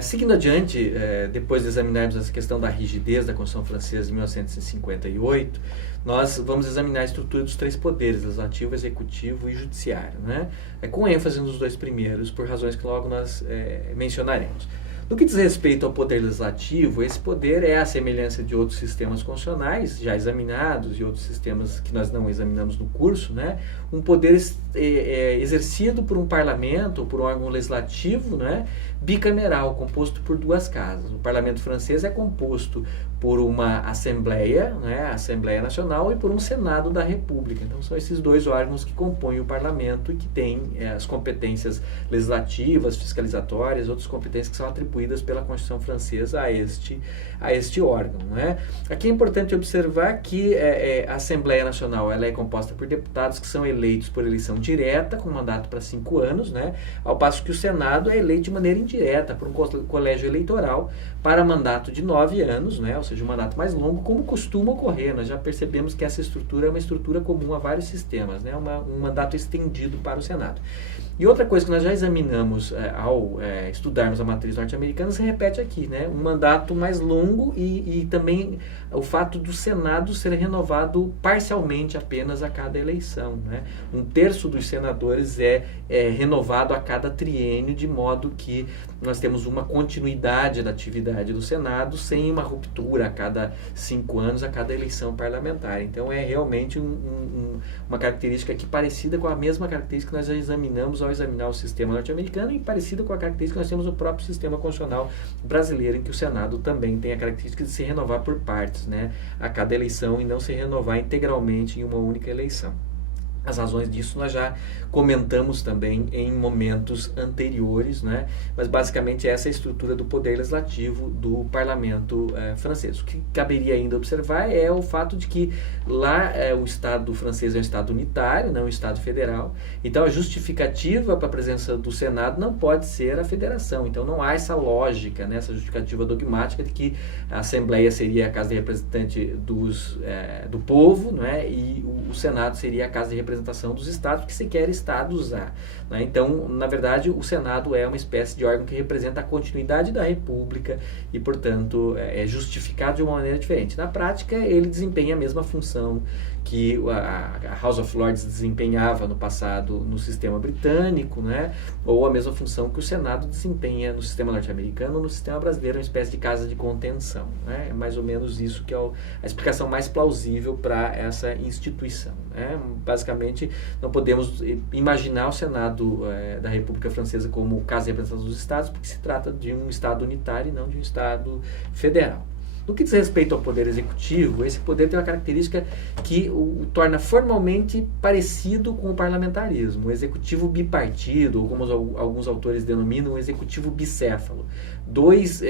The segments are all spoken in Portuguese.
Seguindo adiante, depois de examinarmos essa questão da rigidez da Constituição Francesa de 1958, nós vamos examinar a estrutura dos três poderes, legislativo, executivo e judiciário, né? Com ênfase nos dois primeiros, por razões que logo nós mencionaremos. No que diz respeito ao poder legislativo, esse poder é a semelhança de outros sistemas constitucionais já examinados e outros sistemas que nós não examinamos no curso, né? Um poder exercido por um parlamento ou por um órgão legislativo, né? Bicameral, composto por duas casas. O parlamento francês é composto por uma Assembleia, né? A Assembleia Nacional, e por um Senado da República. Então são esses dois órgãos que compõem o parlamento e que têm as competências legislativas, fiscalizatórias, outras competências que são atribuídas pela Constituição Francesa a este órgão, né? Aqui é importante observar que a Assembleia Nacional ela é composta por deputados que são eleitos por eleição direta, com mandato para 5 anos, né? Ao passo que o Senado é eleito de maneira indireta por um colégio eleitoral para mandato de 9 anos, né? Ou seja, um mandato mais longo, como costuma ocorrer. Nós já percebemos que essa estrutura é uma estrutura comum a vários sistemas, né? Um mandato estendido para o Senado. E outra coisa que nós já examinamos ao estudarmos a matriz norte-americana se repete aqui, né? Um mandato mais longo e também o fato do Senado ser renovado parcialmente apenas a cada eleição, né? 1/3 dos senadores é renovado a cada triênio, de modo que nós temos uma continuidade da atividade do Senado sem uma ruptura a cada 5 anos, a cada eleição parlamentar. Então é realmente uma característica aqui parecida com a mesma característica que nós já examinamos ao examinar o sistema norte-americano e parecida com a característica que nós temos no próprio sistema constitucional brasileiro, em que o Senado também tem a característica de se renovar por partes, né, a cada eleição, e não se renovar integralmente em uma única eleição. As razões disso nós já comentamos também em momentos anteriores, né? Mas basicamente essa é a estrutura do poder legislativo do parlamento francês. O que caberia ainda observar é o fato de que lá o Estado francês é um Estado unitário, não um Estado federal. Então a justificativa para a presença do Senado não pode ser a federação. Então não há essa lógica, né? Essa justificativa dogmática de que a Assembleia seria a casa de representante do povo, né? E o Senado seria a casa de representação dos estados, que sequer estados há, né? Então, na verdade, o Senado é uma espécie de órgão que representa a continuidade da República e, portanto, é justificado de uma maneira diferente. Na prática, ele desempenha a mesma função que a House of Lords desempenhava no passado no sistema britânico, né? Ou a mesma função que o Senado desempenha no sistema norte-americano ou no sistema brasileiro, uma espécie de casa de contenção, né? É mais ou menos isso que é a explicação mais plausível para essa instituição, né? Basicamente, não podemos imaginar o Senado da República Francesa como casa de representação dos estados, porque se trata de um Estado unitário e não de um Estado federal. No que diz respeito ao poder executivo, esse poder tem uma característica que o torna formalmente parecido com o parlamentarismo, o executivo bipartido, ou como alguns autores denominam, o executivo bicéfalo. Dois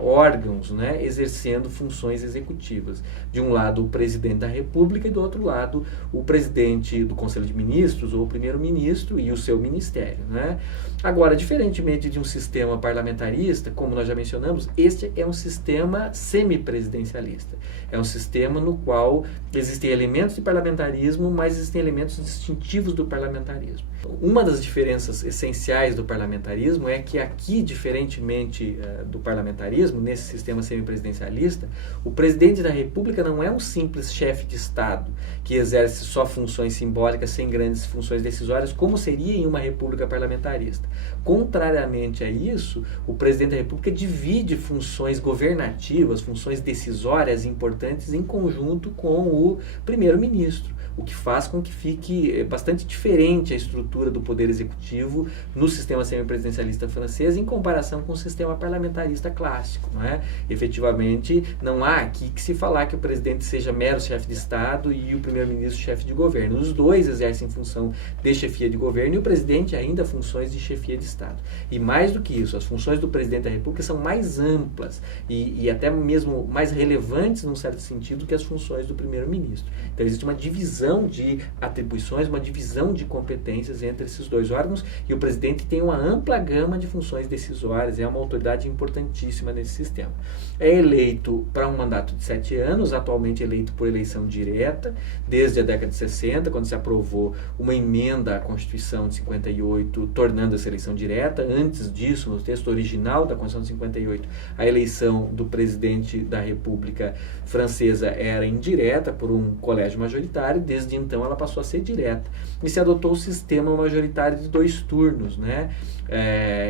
órgãos, né, exercendo funções executivas. De um lado, o presidente da República e do outro lado, o presidente do Conselho de Ministros ou o primeiro-ministro e o seu ministério, né? Agora, diferentemente de um sistema parlamentarista, como nós já mencionamos, este é um sistema semipresidencialista. É um sistema no qual existem elementos de parlamentarismo, mas existem elementos distintivos do parlamentarismo. Uma das diferenças essenciais do parlamentarismo é que aqui, diferentemente do parlamentarismo, nesse sistema semipresidencialista, o presidente da República não é um simples chefe de Estado que exerce só funções simbólicas sem grandes funções decisórias, como seria em uma república parlamentarista. Contrariamente a isso, o presidente da República divide funções governativas, funções decisórias importantes em conjunto com o primeiro-ministro, o que faz com que fique bastante diferente a estrutura do poder executivo no sistema semipresidencialista francês em comparação com o sistema parlamentarista clássico, não é? Efetivamente, não há aqui que se falar que o presidente seja mero chefe de Estado e o primeiro-ministro chefe de governo. Os dois exercem função de chefia de governo e o presidente ainda funções de chefia de Estado. E mais do que isso, as funções do presidente da República são mais amplas e até mesmo mais relevantes, num certo sentido, que as funções do primeiro-ministro. Então, existe uma divisão de atribuições, uma divisão de competências diferentes entre esses dois órgãos, e o presidente tem uma ampla gama de funções decisórias, é uma autoridade importantíssima nesse sistema. É eleito para um mandato de 7 anos, atualmente eleito por eleição direta, desde a década de 60, quando se aprovou uma emenda à Constituição de 58, tornando essa eleição direta. Antes disso, no texto original da Constituição de 58, a eleição do presidente da República Francesa era indireta por um colégio majoritário, desde então ela passou a ser direta. E se adotou o sistema majoritário de 2 turnos, né?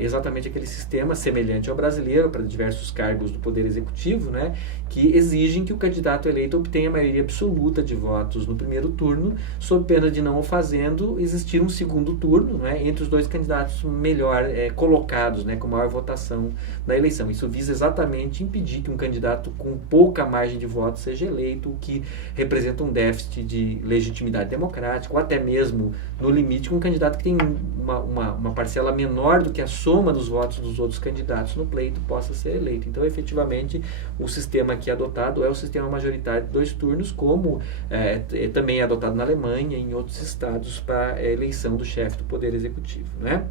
Exatamente aquele sistema semelhante ao brasileiro para diversos cargos do Poder Executivo, né? Que exigem que o candidato eleito obtenha a maioria absoluta de votos no primeiro turno, sob pena de não o fazendo, existir um segundo turno, né? Entre os 2 candidatos melhor colocados, né? Com maior votação na eleição. Isso visa exatamente impedir que um candidato com pouca margem de votos seja eleito, o que representa um déficit de legitimidade democrática, ou até mesmo, no limite, um candidato que tem uma parcela menor do que a soma dos votos dos outros candidatos no pleito possa ser eleito. Então, efetivamente, o sistema aqui adotado é o sistema majoritário de 2 turnos, como também é adotado na Alemanha e em outros estados para a eleição do chefe do Poder Executivo, né?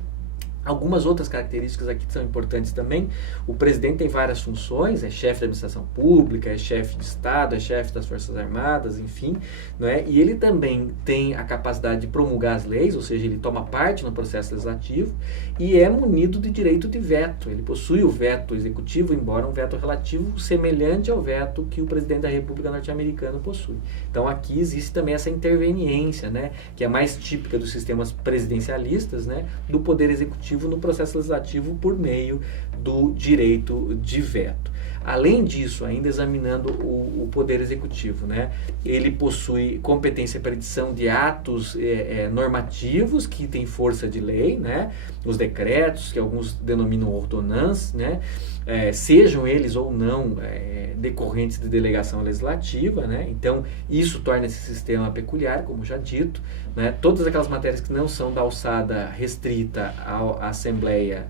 Algumas outras características aqui são importantes também. O presidente tem várias funções, é chefe da administração pública, é chefe de Estado, é chefe das Forças Armadas, enfim, né? E ele também tem a capacidade de promulgar as leis, ou seja, ele toma parte no processo legislativo e é munido de direito de veto. Ele possui o veto executivo, embora um veto relativo semelhante ao veto que o presidente da República norte-americana possui. Então aqui existe também essa interveniência, né? Que é mais típica dos sistemas presidencialistas, né? Do Poder Executivo no processo legislativo por meio do direito de veto. Além disso, ainda examinando o Poder Executivo, né, ele possui competência para edição de atos normativos que têm força de lei, né, os decretos, que alguns denominam ordonnances, né, sejam eles ou não decorrentes de delegação legislativa, né, então isso torna esse sistema peculiar, como já dito, né, todas aquelas matérias que não são da alçada restrita à Assembleia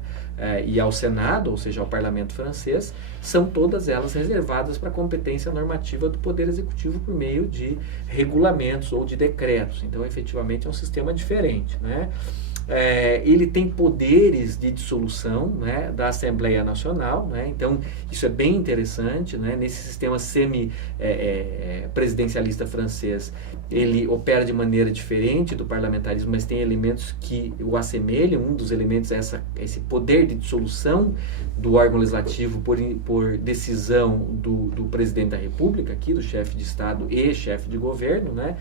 e ao Senado, ou seja, ao Parlamento francês, são todas elas reservadas para a competência normativa do Poder Executivo por meio de regulamentos ou de decretos. Então, efetivamente, é um sistema diferente, né? Ele tem poderes de dissolução, né, da Assembleia Nacional, né? Então isso é bem interessante, né? Nesse sistema semi-presidencialista francês, ele opera de maneira diferente do parlamentarismo, mas tem elementos que o assemelham. Um dos elementos é esse poder de dissolução do órgão legislativo por decisão do presidente da República, aqui, do chefe de Estado e chefe de governo, né?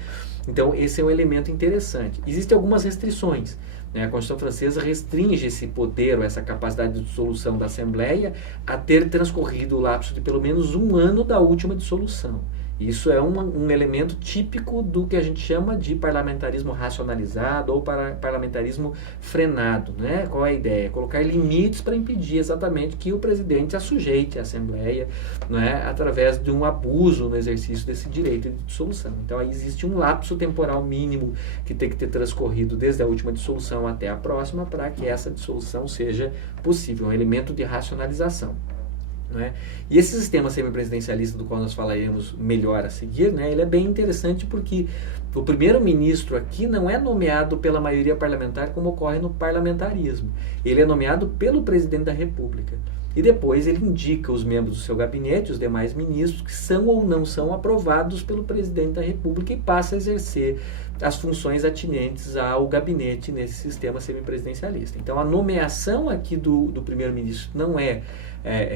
Então esse é um elemento interessante. Existem algumas restrições. A Constituição francesa restringe esse poder, ou essa capacidade de dissolução da Assembleia, a ter transcorrido o lapso de pelo menos 1 ano da última dissolução. Isso é um elemento típico do que a gente chama de parlamentarismo racionalizado ou parlamentarismo frenado, né? Qual é a ideia? Colocar limites para impedir exatamente que o presidente assujeite a Assembleia, né? Através de um abuso no exercício desse direito de dissolução. Então, aí existe um lapso temporal mínimo que tem que ter transcorrido desde a última dissolução até a próxima para que essa dissolução seja possível, um elemento de racionalização. Né? E esse sistema semipresidencialista do qual nós falaremos melhor a seguir, né, ele é bem interessante porque o primeiro-ministro aqui não é nomeado pela maioria parlamentar como ocorre no parlamentarismo. Ele é nomeado pelo presidente da República. E depois ele indica os membros do seu gabinete, os demais ministros, que são ou não são aprovados pelo presidente da República e passa a exercer as funções atinentes ao gabinete nesse sistema semipresidencialista. Então, a nomeação aqui do primeiro-ministro não é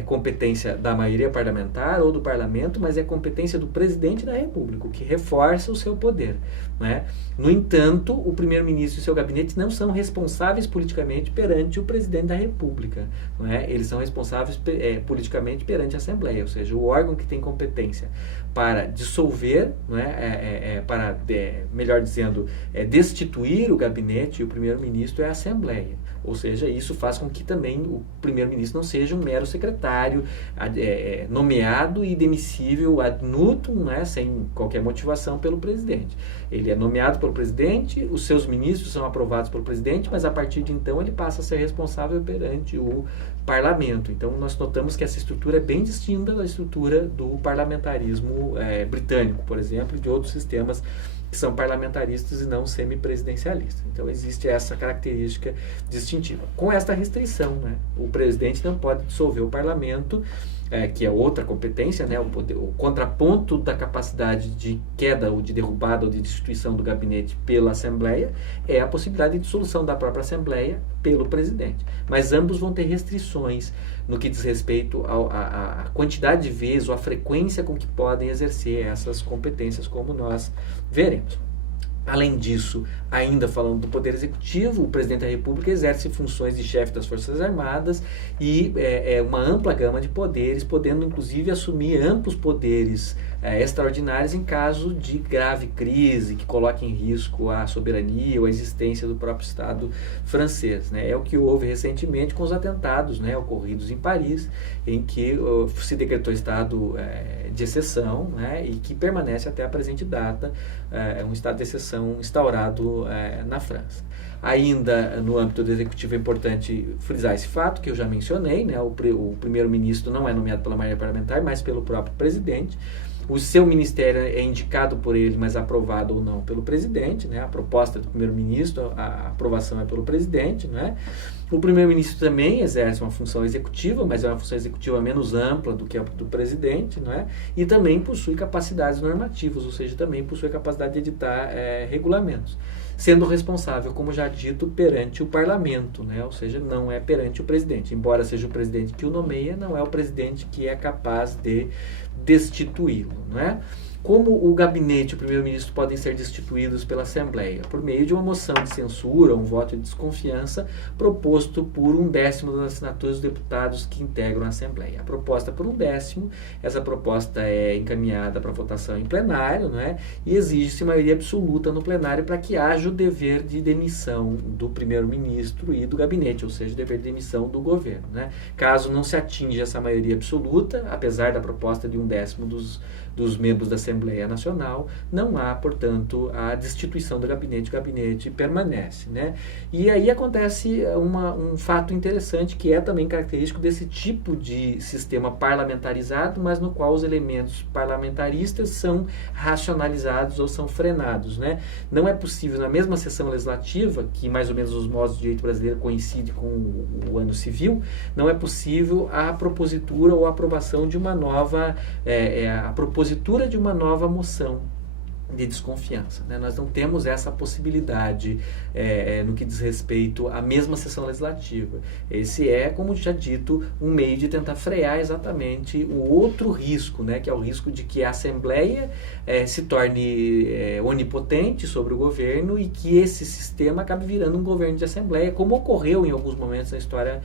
competência da maioria parlamentar ou do parlamento, mas é competência do presidente da República, o que reforça o seu poder. Né? No entanto, o primeiro-ministro e seu gabinete não são responsáveis politicamente perante o presidente da República. Não é? Eles são responsáveis politicamente perante a Assembleia, ou seja, o órgão que tem competência para dissolver, não é? Melhor dizendo, destituir o gabinete e o primeiro-ministro é a Assembleia. Ou seja, isso faz com que também o primeiro-ministro não seja um mero secretário nomeado e demissível ad nutum, né, sem qualquer motivação pelo presidente. Ele é nomeado pelo presidente, os seus ministros são aprovados pelo presidente, mas a partir de então ele passa a ser responsável perante o parlamento. Então, nós notamos que essa estrutura é bem distinta da estrutura do parlamentarismo britânico, por exemplo, e de outros sistemas que são parlamentaristas e não semipresidencialistas. Então, existe essa característica distintiva. Com esta restrição, né? O presidente não pode dissolver o parlamento, que é outra competência, né? O contraponto da capacidade de queda ou de derrubada ou de destituição do gabinete pela Assembleia é a possibilidade de dissolução da própria Assembleia pelo presidente. Mas ambos vão ter restrições no que diz respeito à quantidade de vezes ou à frequência com que podem exercer essas competências, como nós veremos. Além disso, ainda falando do Poder Executivo, o Presidente da República exerce funções de chefe das Forças Armadas e uma ampla gama de poderes, podendo inclusive assumir amplos poderes extraordinários em caso de grave crise que coloque em risco a soberania ou a existência do próprio Estado francês, né? É o que houve recentemente com os atentados, né, ocorridos em Paris, em que se decretou estado de exceção, né, e que permanece até a presente data, um estado de exceção instaurado na França. Ainda no âmbito do Executivo é importante frisar esse fato que eu já mencionei, né, o primeiro-ministro não é nomeado pela maioria parlamentar, mas pelo próprio presidente. O seu ministério é indicado por ele, mas aprovado ou não pelo presidente, né? A proposta do primeiro-ministro, a aprovação é pelo presidente, né? O primeiro-ministro também exerce uma função executiva, mas é uma função executiva menos ampla do que a do presidente, né? E também possui capacidades normativas, ou seja, também possui capacidade de editar regulamentos, sendo responsável, como já dito, perante o parlamento, né? Ou seja, não é perante o presidente. Embora seja o presidente que o nomeia, não é o presidente que é capaz de destituí-lo, não é? Como o gabinete e o primeiro-ministro podem ser destituídos pela Assembleia? Por meio de uma moção de censura, um voto de desconfiança proposto por 1/10 das assinaturas dos deputados que integram a Assembleia. A proposta por 1/10, essa proposta é encaminhada para votação em plenário, não é? E exige-se maioria absoluta no plenário para que haja o dever de demissão do primeiro-ministro e do gabinete, ou seja, o dever de demissão do governo, né? Caso não se atinja essa maioria absoluta, apesar da proposta de 1/10 dos membros da Assembleia Nacional, não há, portanto, a destituição do gabinete, o gabinete permanece, né? E aí acontece um fato interessante que é também característico desse tipo de sistema parlamentarizado, mas no qual os elementos parlamentaristas são racionalizados ou são frenados, né? Não é possível, na mesma sessão legislativa, que mais ou menos os modos de direito brasileiro coincidem com o ano civil, não é possível a propositura ou a aprovação de uma nova, a propositura de uma nova moção de desconfiança, né? Nós não temos essa possibilidade no que diz respeito à mesma sessão legislativa. Esse é, como já dito, um meio de tentar frear exatamente o outro risco, né? Que é o risco de que a Assembleia se torne onipotente sobre o governo e que esse sistema acabe virando um governo de Assembleia, como ocorreu em alguns momentos na história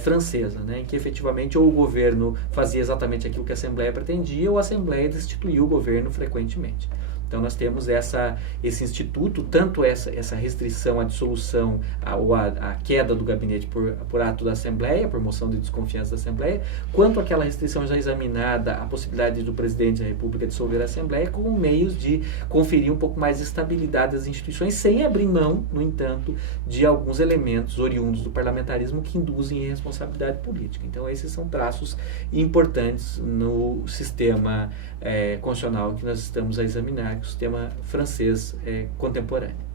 francesa, né? Em que efetivamente ou o governo fazia exatamente aquilo que a Assembleia pretendia ou a Assembleia destituía o governo frequentemente. Então, nós temos esse instituto, tanto essa restrição à dissolução ou à queda do gabinete por ato da Assembleia, por moção de desconfiança da Assembleia, quanto aquela restrição já examinada, a possibilidade do presidente da República dissolver a Assembleia, como meios de conferir um pouco mais de estabilidade às instituições, sem abrir mão, no entanto, de alguns elementos oriundos do parlamentarismo que induzem irresponsabilidade política. Então, esses são traços importantes no sistema constitucional que nós estamos a examinar, o sistema francês contemporâneo.